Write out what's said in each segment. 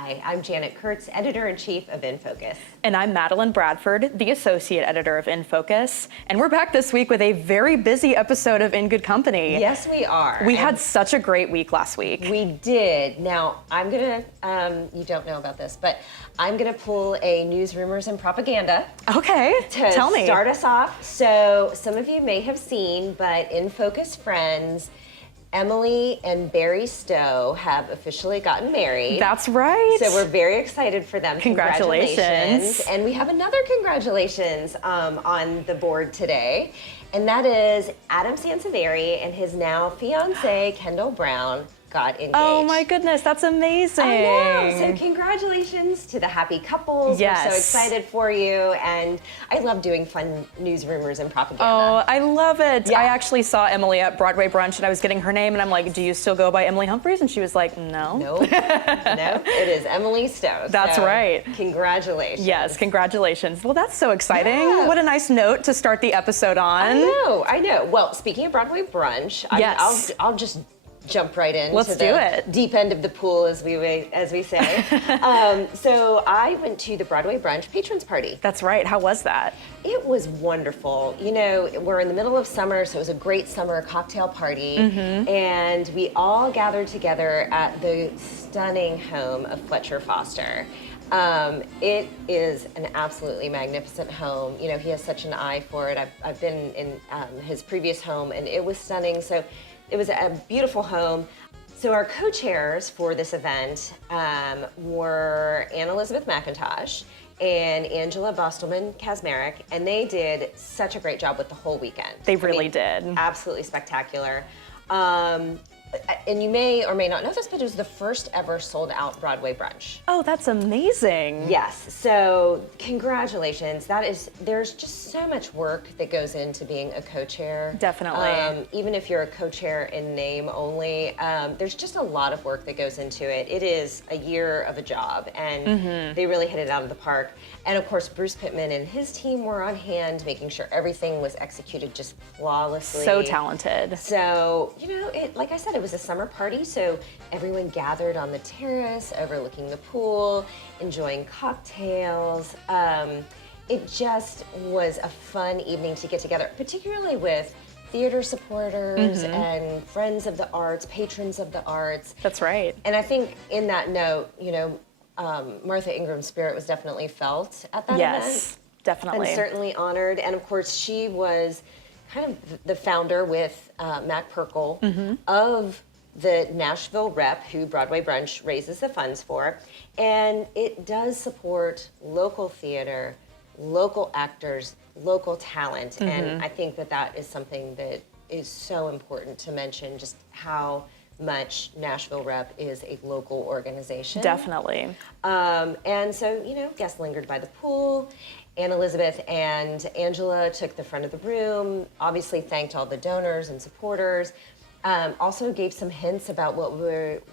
Hi, I'm Janet Kurtz, Editor-in-Chief of Nfocus. And I'm Madeline Bradford, the Associate Editor of Nfocus. And we're back this week with a very busy episode of In Good Company. Yes, we are. We had such a great week last week. We did. Now, I'm gonna, you don't know about this, but I'm gonna pull a news, rumors, and propaganda. Okay, tell me. To start us off. So, some of you may have seen, but Nfocus friends, Emily and Barry Stowe have officially gotten married. That's right. So we're very excited for them. Congratulations. And we have another congratulations on the board today. And that is Adam Sanseveri and his now fiance, Kendall Brown, got engaged. Oh my goodness, that's amazing. I know. So congratulations to the happy couples. Yes. We're so excited for you. And I love doing fun news, rumors, and propaganda. Oh, I love it. Yeah. I actually saw Emily at Broadway Brunch and I was getting her name and I'm like, do you still go by Emily Humphreys? And she was like, no. Nope. No, it is Emily Stowe. That's so right. Congratulations. Yes, congratulations. Well, that's so exciting. Yeah. What a nice note to start the episode on. I know. Well, speaking of Broadway Brunch, Yes. I'll just jump right in. Let's to do the it. Deep end of the pool, as we say. So I went to the Broadway Brunch patrons party. That's right. How was that? It was wonderful. You know, we're in the middle of summer, so it was a great summer cocktail party. And we all gathered together at the stunning home of Fletcher Foster. It is an absolutely magnificent home. You know, he has such an eye for it. I've been in his previous home, and it was stunning. So it was a beautiful home. So our co-chairs for this event were Anne Elizabeth McIntosh and Angela Bostelman-Kazmarek, and they did such a great job with the whole weekend. They really did. Absolutely spectacular. And you may or may not know this, but it was the first ever sold out Broadway Brunch. Oh, that's amazing. Yes, so congratulations. There's just so much work that goes into being a co-chair. Definitely. Even if you're a co-chair in name only, there's just a lot of work that goes into it. It is a year of a job, and they really hit it out of the park. And of course, Bruce Pittman and his team were on hand, making sure everything was executed just flawlessly. So talented. So, you know, like I said, it was a summer party, so everyone gathered on the terrace, overlooking the pool, enjoying cocktails. It just was a fun evening to get together, particularly with theater supporters and friends of the arts, patrons of the arts. That's right. And I think in that note, you know, Martha Ingram's spirit was definitely felt at that event. Yes, definitely. And certainly honored. And of course, she was kind of the founder with Mac Perkle of the Nashville Rep, who Broadway Brunch raises the funds for. And it does support local theater, local actors, local talent. And I think that is something that is so important to mention, just how much Nashville Rep is a local organization. Definitely. And so, you know, guests lingered by the pool. Anne Elizabeth and Angela took the front of the room, obviously thanked all the donors and supporters. Also gave some hints about what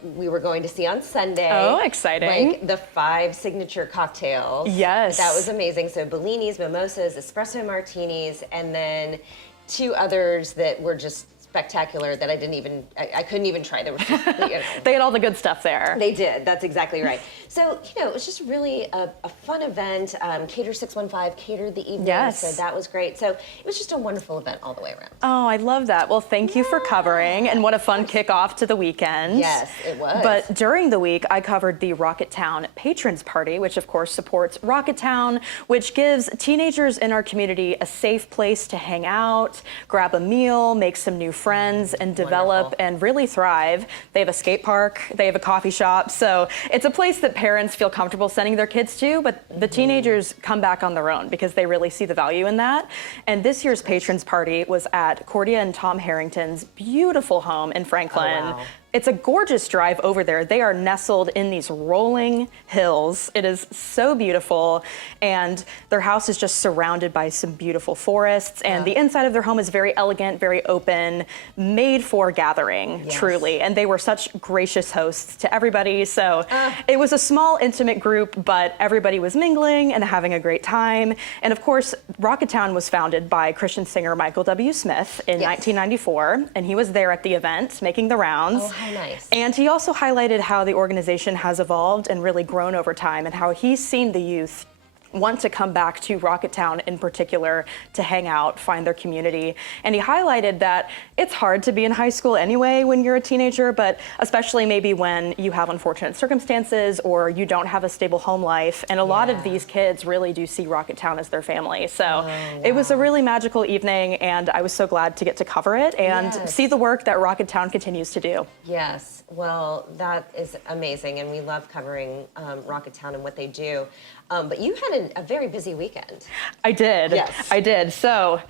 we were going to see on Sunday. Oh, exciting. Like the 5 signature cocktails. Yes. That was amazing. So Bellinis, mimosas, espresso martinis, and then 2 others that were just spectacular that I couldn't even try. There was just, you know. They had all the good stuff there. They did. That's exactly right. So, you know, it was just really a fun event. Cater 615 catered the evening. Yes. So that was great. So it was just a wonderful event all the way around. Oh, I love that. Well, thank you for covering, and what a fun kickoff to the weekend. Yes, it was. But during the week, I covered the Rocketown Patrons Party, which of course supports Rocketown, which gives teenagers in our community a safe place to hang out, grab a meal, make some new friends, and develop and really thrive. They have a skate park, they have a coffee shop, so it's a place that parents feel comfortable sending their kids to, but the teenagers come back on their own because they really see the value in that. And this year's Patrons Party was at Cordia and Tom Harrington's beautiful home in Franklin. Oh, wow. It's a gorgeous drive over there. They are nestled in these rolling hills. It is so beautiful, and their house is just surrounded by some beautiful forests, and the inside of their home is very elegant, very open, made for gathering, truly. And they were such gracious hosts to everybody, so it was a small, intimate group, but everybody was mingling and having a great time. And of course, Rocketown was founded by Christian singer Michael W. Smith in 1994, and he was there at the event, making the rounds. Oh, nice. And he also highlighted how the organization has evolved and really grown over time, and how he's seen the youth want to come back to Rocketown in particular to hang out, find their community. And he highlighted that it's hard to be in high school anyway when you're a teenager, but especially maybe when you have unfortunate circumstances or you don't have a stable home life. And a lot of these kids really do see Rocketown as their family. So it was a really magical evening, and I was so glad to get to cover it and see the work that Rocketown continues to do. Yes, well, that is amazing, and we love covering Rocketown and what they do. But you had a very busy weekend. I did. Yes. I did. So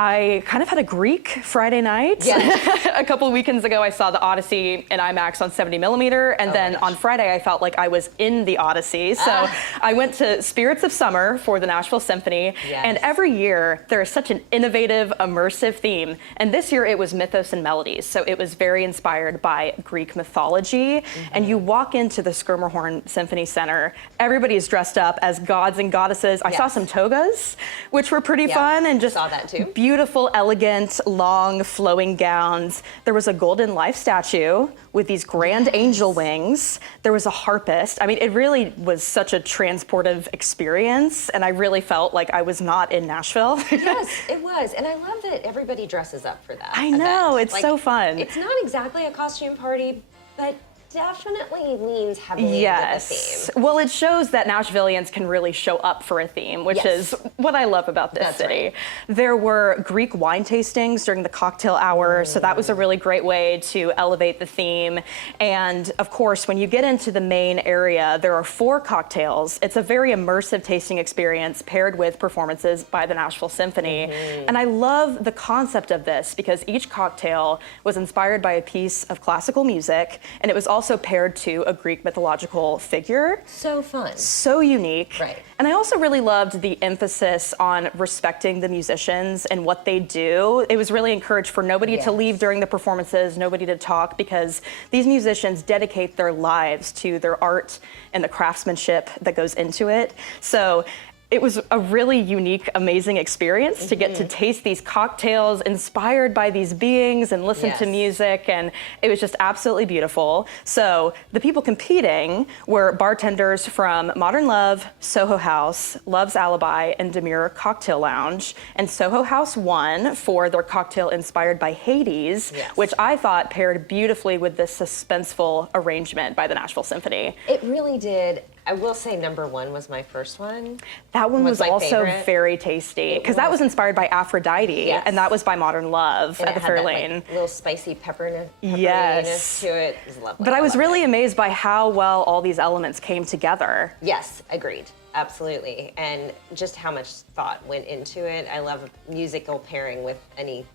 I kind of had a Greek Friday night. Yes. A couple of weekends ago, I saw the Odyssey in IMAX on 70 millimeter. And then on Friday, I felt like I was in the Odyssey. So I went to Spirits of Summer for the Nashville Symphony. Yes. And every year, there is such an innovative, immersive theme. And this year, it was mythos and melodies. So it was very inspired by Greek mythology. And you walk into the Schermerhorn Symphony Center, everybody is dressed up as gods and goddesses. I saw some togas, which were pretty fun. And just saw that too. Beautiful, elegant, long, flowing gowns. There was a golden life statue with these grand angel wings. There was a harpist. I mean, it really was such a transportive experience, and I really felt like I was not in Nashville. Yes, it was. And I love that everybody dresses up for that. I know, event. it's so fun. It's not exactly a costume party, but definitely leans heavily into the theme. Well, it shows that Nashvillians can really show up for a theme, which is what I love about this city. Right. There were Greek wine tastings during the cocktail hour, so that was a really great way to elevate the theme. And of course, when you get into the main area, there are 4 cocktails. It's a very immersive tasting experience paired with performances by the Nashville Symphony. And I love the concept of this because each cocktail was inspired by a piece of classical music, and it was also paired to a Greek mythological figure. So fun. So unique. Right. And I also really loved the emphasis on respecting the musicians and what they do. It was really encouraged for nobody to leave during the performances, nobody to talk, because these musicians dedicate their lives to their art and the craftsmanship that goes into it. So it was a really unique, amazing experience to get to taste these cocktails inspired by these beings and listen to music, and it was just absolutely beautiful. So the people competing were bartenders from Modern Love, Soho House, Love's Alibi, and Demure Cocktail Lounge. And Soho House won for their cocktail inspired by Hades, which I thought paired beautifully with this suspenseful arrangement by the Nashville Symphony. It really did. I will say number 1 was my first one. That one was my also favorite. very tasty because that was inspired by Aphrodite, and that was by Modern Love And at it the had Fairlane. that, like, little spicy pepperiness to it. It was lovely. But I was really amazed by how well all these elements came together. Yes, agreed. Absolutely. And just how much thought went into it. I love a musical pairing with anything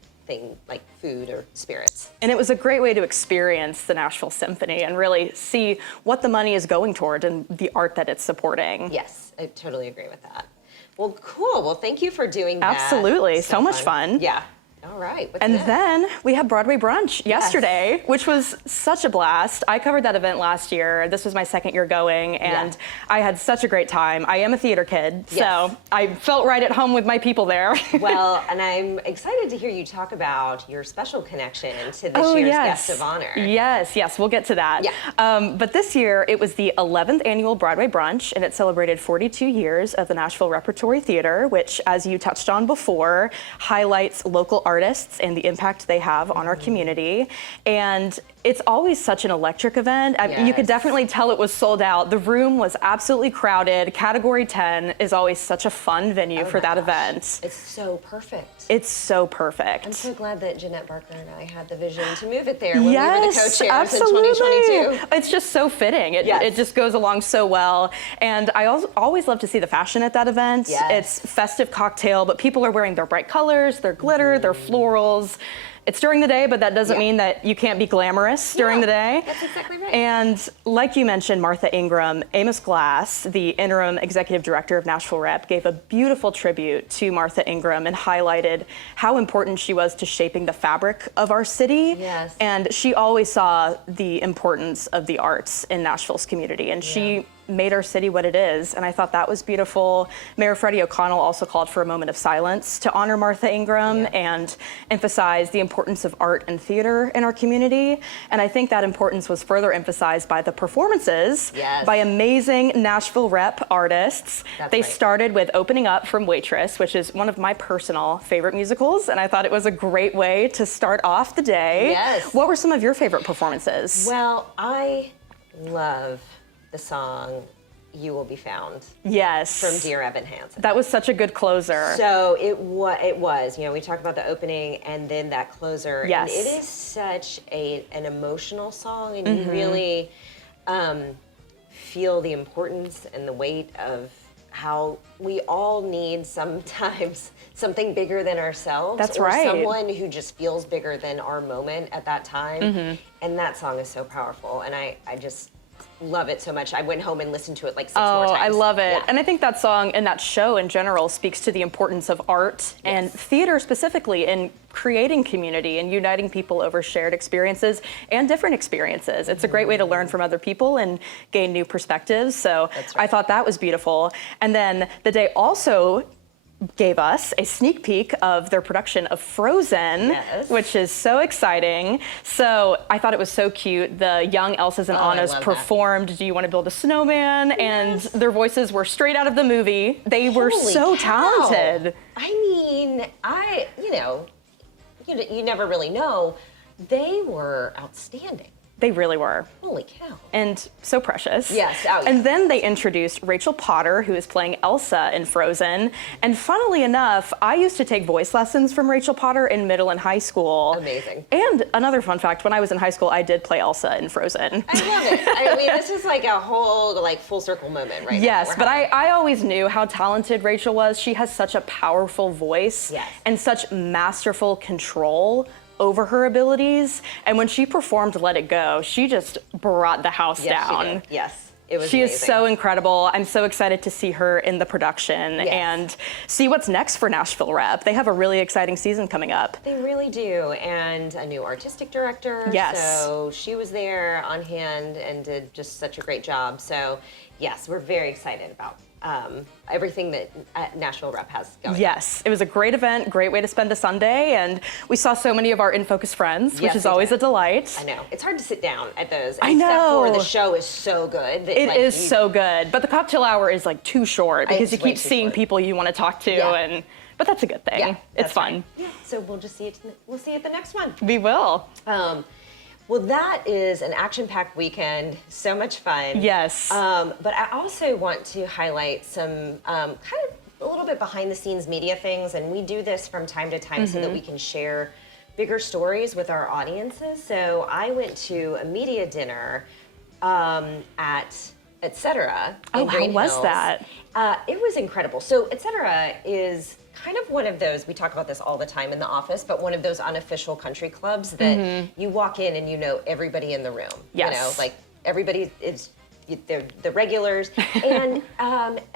like food or spirits. And it was a great way to experience the Nashville Symphony and really see what the money is going toward and the art that it's supporting. Yes, I totally agree with that. Well, cool. Well, thank you for doing that. Absolutely. So much fun. Yeah. All right. What's And next? then we had Broadway Brunch yesterday, which was such a blast. I covered that event last year. This was my second year going, and I had such a great time. I am a theater kid, so I felt right at home with my people there. Well, and I'm excited to hear you talk about your special connection to this year's Guest of Honor. Yes, we'll get to that. But this year, it was the 11th annual Broadway Brunch, and it celebrated 42 years of the Nashville Repertory Theater, which, as you touched on before, highlights local artists and the impact they have on our community. And it's always such an electric event. You could definitely tell it was sold out. The room was absolutely crowded. Category 10 is always such a fun venue for that event. It's so perfect. It's so perfect. I'm so glad that Jeanette Barker and I had the vision to move it there when we were the co-chairs in 2022. It's just so fitting. It just goes along so well. And I always love to see the fashion at that event. It's festive cocktail, but people are wearing their bright colors, their glitter, their florals. It's during the day, but that doesn't mean that you can't be glamorous during the day. That's exactly right. And like you mentioned, Martha Ingram, Amos Glass, the interim executive director of Nashville Rep, gave a beautiful tribute to Martha Ingram and highlighted how important she was to shaping the fabric of our city. Yes. And she always saw the importance of the arts in Nashville's community. And she made our city what it is. And I thought that was beautiful. Mayor Freddie O'Connell also called for a moment of silence to honor Martha Ingram and emphasize the importance of art and theater in our community. And I think that importance was further emphasized by the performances by amazing Nashville rep artists. They started with Opening Up from Waitress, which is one of my personal favorite musicals. And I thought it was a great way to start off the day. What were some of your favorite performances? Well, I love the song "You Will Be Found." From Dear Evan Hansen. That was such a good closer. So it was. You know, we talked about the opening and then that closer. And it is such an emotional song, and you really feel the importance and the weight of how we all need sometimes something bigger than ourselves. That's or right. Someone who just feels bigger than our moment at that time. And that song is so powerful, and I just love it so much. I went home and listened to it like 6 more times. I love it. And I think that song and that show in general speaks to the importance of art and theater specifically in creating community and uniting people over shared experiences and different experiences. It's a great way to learn from other people and gain new perspectives. So I thought that was beautiful. And then the day also gave us a sneak peek of their production of Frozen, which is so exciting. So I thought it was so cute. The young Elsas and Annas performed Do You Want to Build a Snowman? And their voices were straight out of the movie. They were so talented. I mean, you never really know. They were outstanding. They really were. Holy cow. And so precious. Yes. And then they introduced Rachel Potter, who is playing Elsa in Frozen. And funnily enough, I used to take voice lessons from Rachel Potter in middle and high school. Amazing. And another fun fact, when I was in high school, I did play Elsa in Frozen. I love it. I mean, this is like a whole full circle moment right now. Yes, but I always knew how talented Rachel was. She has such a powerful voice and such masterful control over her abilities. And when she performed Let It Go, she just brought the house down. She did. Yes. It was She amazing. is so incredible. I'm so excited to see her in the production and see what's next for Nashville Rep. They have a really exciting season coming up. They really do. And a new artistic director. So she was there on hand and did just such a great job. So yes, we're very excited about everything that Nashville Rep has going. Yes, it was a great event, great way to spend a Sunday, and we saw so many of our Nfocus friends, which is always a delight. I know. It's hard to sit down at those. I know. Except for the show is so good. It is so good, but the cocktail hour is like too short because you keep seeing people you want to talk to, but that's a good thing. Yeah, it's fun. Yeah. So we'll just see it. We'll see you at the next one. We will. Well, that is an action-packed weekend. So much fun. Yes. But I also want to highlight some kind of a little bit behind-the-scenes media things, and we do this from time to time so that we can share bigger stories with our audiences. So I went to a media dinner at Etc. Oh, how was that? It was incredible. So Etc. is kind of one of those, we talk about this all the time in the office, but one of those unofficial country clubs that you walk in and you know everybody in the room. Yes. You know, like everybody is, they're the regulars. And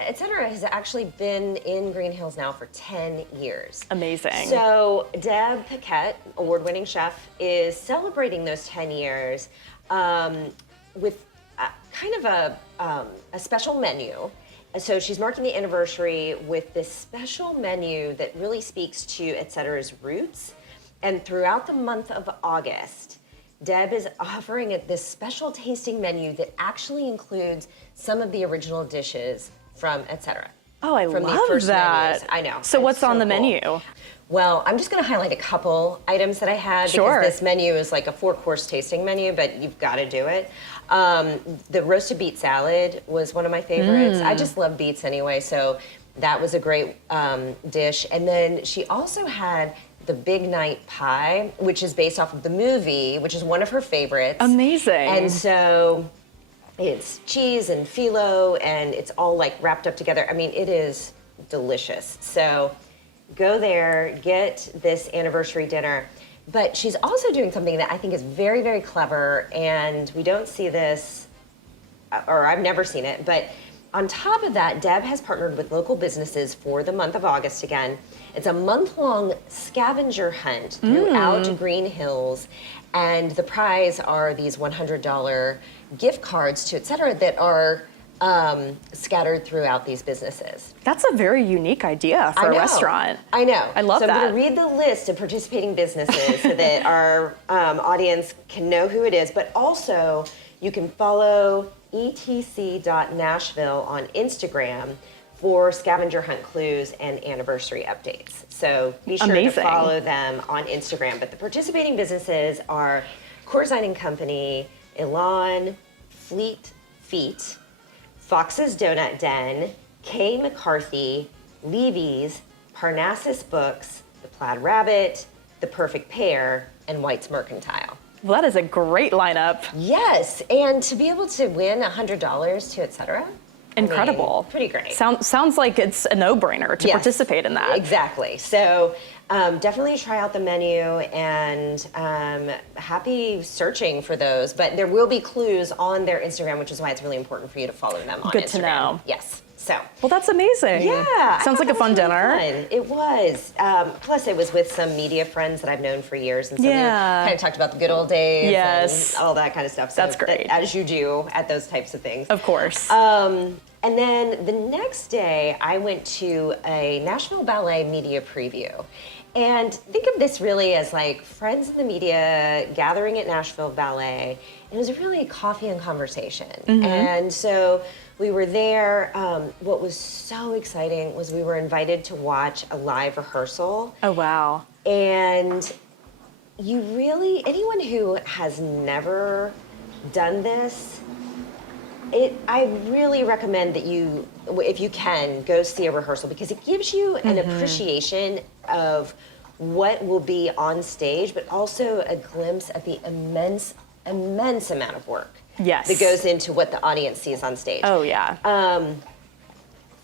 Etc. has actually been in Green Hills now for 10 years. Amazing. So Deb Paquette, award-winning chef, is celebrating those 10 years with kind of a special menu. So she's marking the anniversary with this special menu that really speaks to Etc's roots. And throughout the month of August, Deb is offering this special tasting menu that actually includes some of the original dishes from Etc. Oh, I from love the first that. Menus. I know. So what's on the menu? Well, I'm just going to highlight a couple items that I had because this menu is like a 4-course tasting menu, but you've got to do it. The roasted beet salad was one of my favorites. I just love beets anyway, so that was a great dish. And then she also had the Big Night Pie, which is based off of the movie, which is one of her favorites. Amazing. And so it's cheese and phyllo, and it's all like wrapped up together. I mean, it is delicious. So go there, get this anniversary dinner. But she's also doing something that I think is very, very clever, and we don't see this, or I've never seen it, but on top of that, Deb has partnered with local businesses for the month of August again. It's a month-long scavenger hunt throughout Green Hills, and the prize are these $100 gift cards to Etc. that are scattered throughout these businesses. That's a very unique idea for a restaurant. I know. I love that. So I'm going to read the list of participating businesses so that our audience can know who it is, but also you can follow etc.nashville on Instagram for scavenger hunt clues and anniversary updates. So be sure to follow them on Instagram. But the participating businesses are Corzine and Company, Elan, Fleet Feet, Fox's Donut Den, K. McCarthy, Levy's, Parnassus Books, The Plaid Rabbit, The Perfect Pair, and White's Mercantile. Well, that is a great lineup. Yes, and to be able to win $100 to etc. Incredible. I mean, pretty great. Sounds like it's a no-brainer to participate in that. Exactly. So definitely try out the menu, and happy searching for those. But there will be clues on their Instagram, which is why it's really important for you to follow them on Instagram. Good to know. Yes. So. Well, that's amazing. Yeah. Sounds like a fun dinner. Fun. It was. Plus, it was with some media friends that I've known for years, and so we kind of talked about the good old days and all that kind of stuff. So that's great. As you do at those types of things. Of course. And then the next day, I went to a Nashville Ballet media preview. And think of this really as like friends in the media gathering at Nashville Ballet. It was really coffee and conversation. And so we were there. What was so exciting was we were invited to watch a live rehearsal. Oh, wow. And you really, anyone who has never done this, I really recommend that you, if you can, go see a rehearsal, because it gives you an appreciation of what will be on stage, but also a glimpse at the immense amount of work that goes into what the audience sees on stage. Oh, yeah.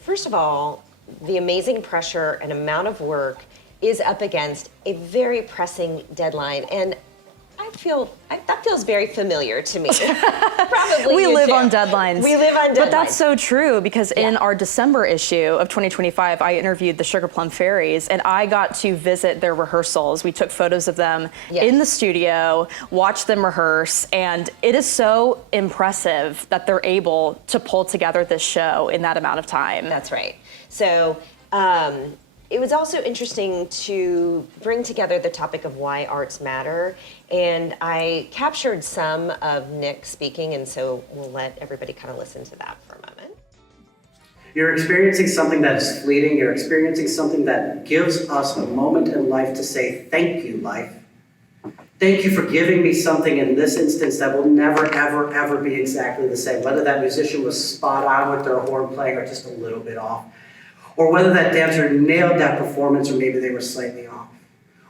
First of all, the amazing pressure and amount of work is up against a very pressing deadline, and I feel that feels very familiar to me. Probably we you live too. on deadlines. We live on deadlines. But that's so true, because in our December issue of 2025, I interviewed the Sugar Plum Fairies, and I got to visit their rehearsals. We took photos of them in the studio, watched them rehearse, and it is so impressive that they're able to pull together this show in that amount of time. That's right. So it was also interesting to bring together the topic of why arts matter, and I captured some of Nick speaking, and so we'll let everybody kind of listen to that for a moment. You're experiencing something that is fleeting. You're experiencing something that gives us a moment in life to say, thank you, life. Thank you for giving me something in this instance that will never, ever, ever be exactly the same. Whether that musician was spot on with their horn playing or just a little bit off, or whether that dancer nailed that performance or maybe they were slightly off.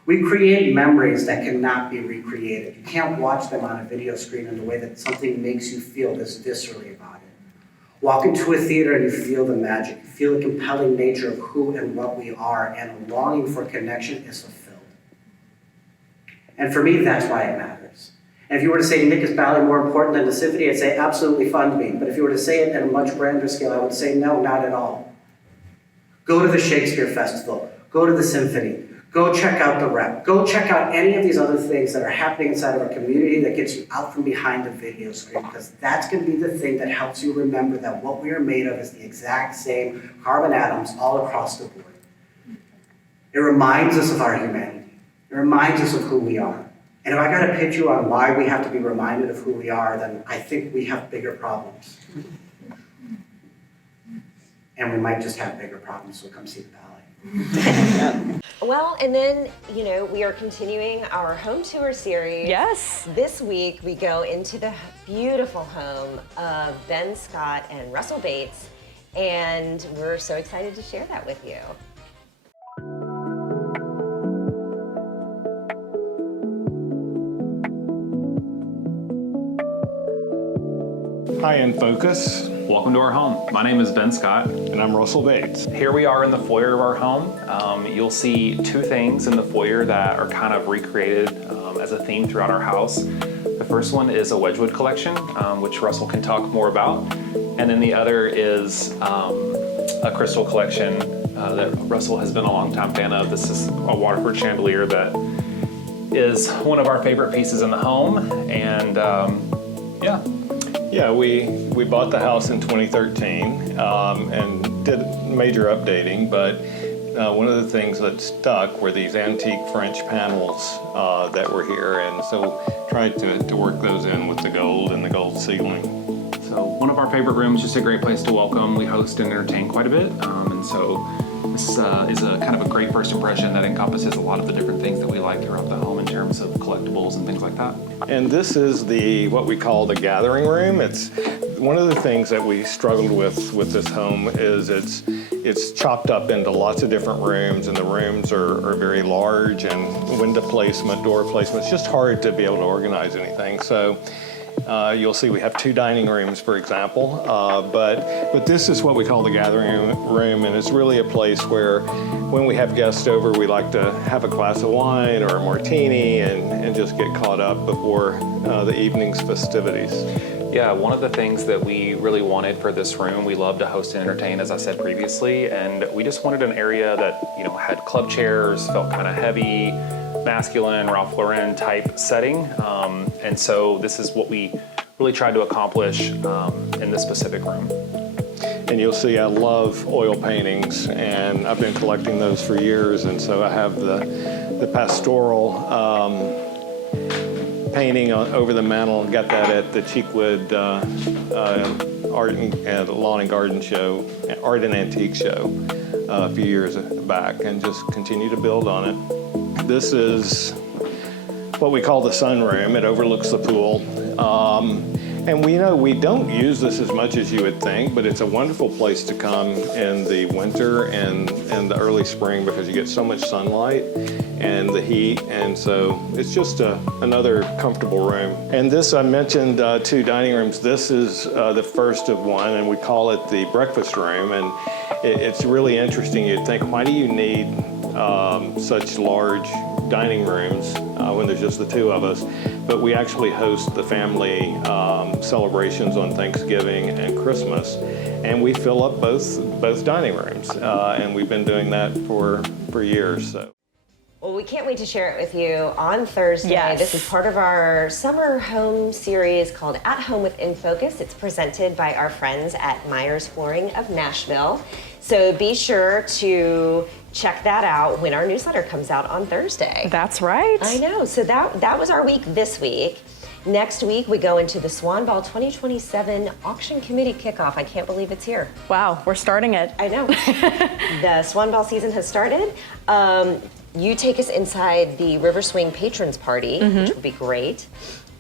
We create memories that cannot be recreated. You can't watch them on a video screen in the way that something makes you feel this viscerally about it. Walk into a theater and you feel the magic. You feel the compelling nature of who and what we are, and a longing for connection is fulfilled. And for me, that's why it matters. And if you were to say, Nick, is ballet more important than the symphony? I'd say absolutely fun to me. But if you were to say it at a much grander scale, I would say no, not at all. Go to the Shakespeare Festival, go to the symphony, go check out the rep, go check out any of these other things that are happening inside of our community that gets you out from behind the video screen, because that's going to be the thing that helps you remember that what we are made of is the exact same carbon atoms all across the board. It reminds us of our humanity. It reminds us of who we are. And if I got to pitch you on why we have to be reminded of who we are, then I think we have bigger problems. And we might just have bigger problems, so come see the ballet. Well, and then, we are continuing our home tour series. Yes. This week, we go into the beautiful home of Ben Scott and Russell Bates, and we're so excited to share that with you. Hi, Nfocus. Welcome to our home. My name is Ben Scott. And I'm Russell Bates. Here we are in the foyer of our home. You'll see two things in the foyer that are kind of recreated as a theme throughout our house. The first one is a Wedgwood collection, which Russell can talk more about. And then the other is a crystal collection that Russell has been a long-time fan of. This is a Waterford chandelier that is one of our favorite pieces in the home. And Yeah, we bought the house in 2013 and did major updating, but one of the things that stuck were these antique French panels that were here, and so tried to work those in with the gold and the gold ceiling. So one of our favorite rooms, just a great place to welcome. We host and entertain quite a bit, and so this is a kind of a great first impression that encompasses a lot of the different things that we like throughout the home in terms of collectibles and things like that. And this is what we call the gathering room. It's one of the things that we struggled with this home is it's chopped up into lots of different rooms, and the rooms are very large, and window placement, door placement. It's just hard to be able to organize anything. So you'll see we have 2 dining rooms, for example, but this is what we call the gathering room, and it's really a place where when we have guests over, we like to have a glass of wine or a martini and just get caught up before the evening's festivities. Yeah, one of the things that we really wanted for this room, we love to host and entertain, as I said previously, and we just wanted an area that, had club chairs, felt kind of heavy, masculine, Ralph Lauren type setting. And so this is what we really tried to accomplish in this specific room. And you'll see I love oil paintings, and I've been collecting those for years, and so I have the pastoral painting over the mantle. Got that at the Cheekwood Art and Lawn and Garden Show, Art and Antique Show a few years back, and just continue to build on it. This is what we call the sunroom. It overlooks the pool. And we don't use this as much as you would think, but it's a wonderful place to come in the winter and the early spring because you get so much sunlight and the heat, and so it's just another comfortable room. And this, I mentioned 2 dining rooms. This is the first of one, and we call it the breakfast room, and it's really interesting. You'd think, why do you need such large dining rooms when there's just the 2 of us? But we actually host the family celebrations on Thanksgiving and Christmas, and we fill up both dining rooms, and we've been doing that for years. So. Well, we can't wait to share it with you on Thursday. Yes. This is part of our summer home series called At Home with Nfocus. It's presented by our friends at Myers Flooring of Nashville. So be sure to check that out when our newsletter comes out on Thursday. That's right. I know. So that was our week this week. Next week, we go into the Swan Ball 2027 Auction Committee Kickoff. I can't believe it's here. Wow, we're starting it. I know. The Swan Ball season has started. You take us inside the River Swing Patrons Party, which will be great.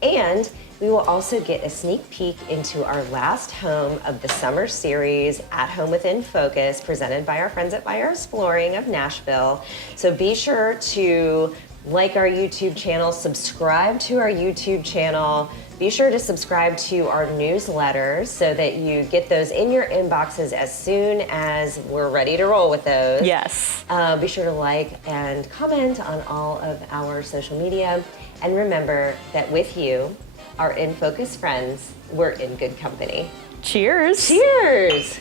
And we will also get a sneak peek into our last home of the summer series, At Home with Nfocus, presented by our friends at Myers Flooring of Nashville. So be sure to like our YouTube channel, subscribe to our YouTube channel. Be sure to subscribe to our newsletters so that you get those in your inboxes as soon as we're ready to roll with those. Yes. Be sure to like and comment on all of our social media. And remember that with you, our Nfocus friends, we're in good company. Cheers. Cheers!